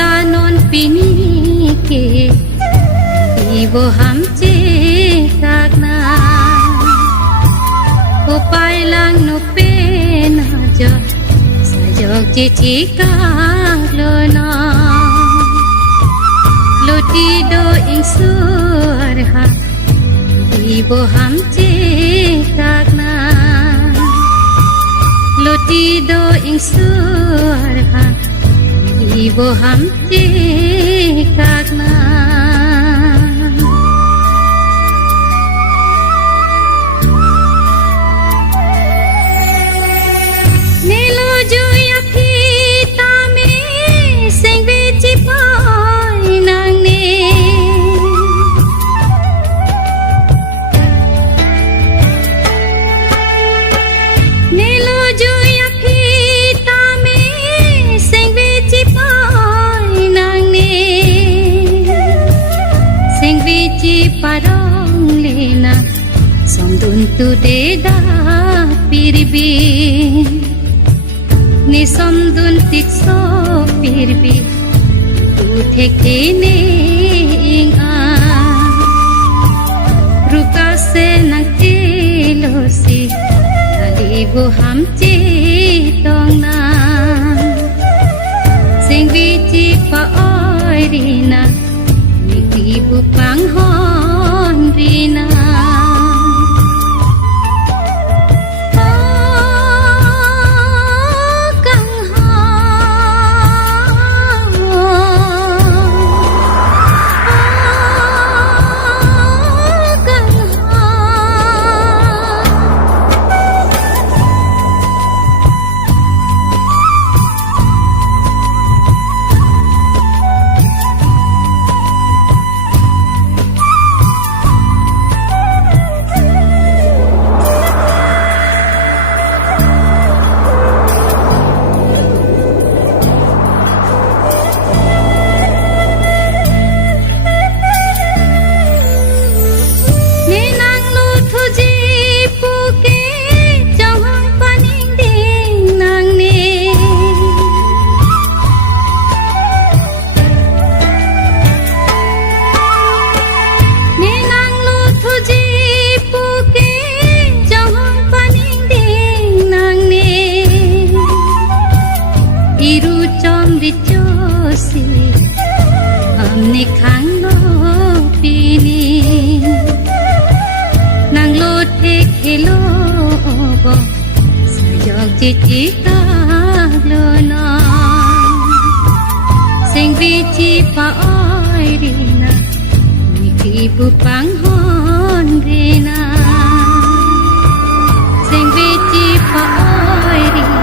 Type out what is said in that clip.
ta non pini ke ibo hamche kakna ko pai lang no pe na jo sajok chi chi ka lo na loti do ing sur ha ibo hamche kakna loti do ing sur ha ibo hamche kakna nelo joya phita me sing ve chi pai nang ne nelo joya phita me sing ve chi pai nang ne sing ve chi parong lena somdun tu de da pirbi ni somdun tik so pirbi tu theke ne inga ruka se nakti losi ali bo hamche tong na sing vi chi pa oi rina ni bu pang hon rina हमने खांगो पीनी नांगलो थे खेलो बो सजग चिची कागलो ना सेंगवी ची पा ओय रिना निकी बुपांग हन रिना सेंगवी ची पा ओय रिना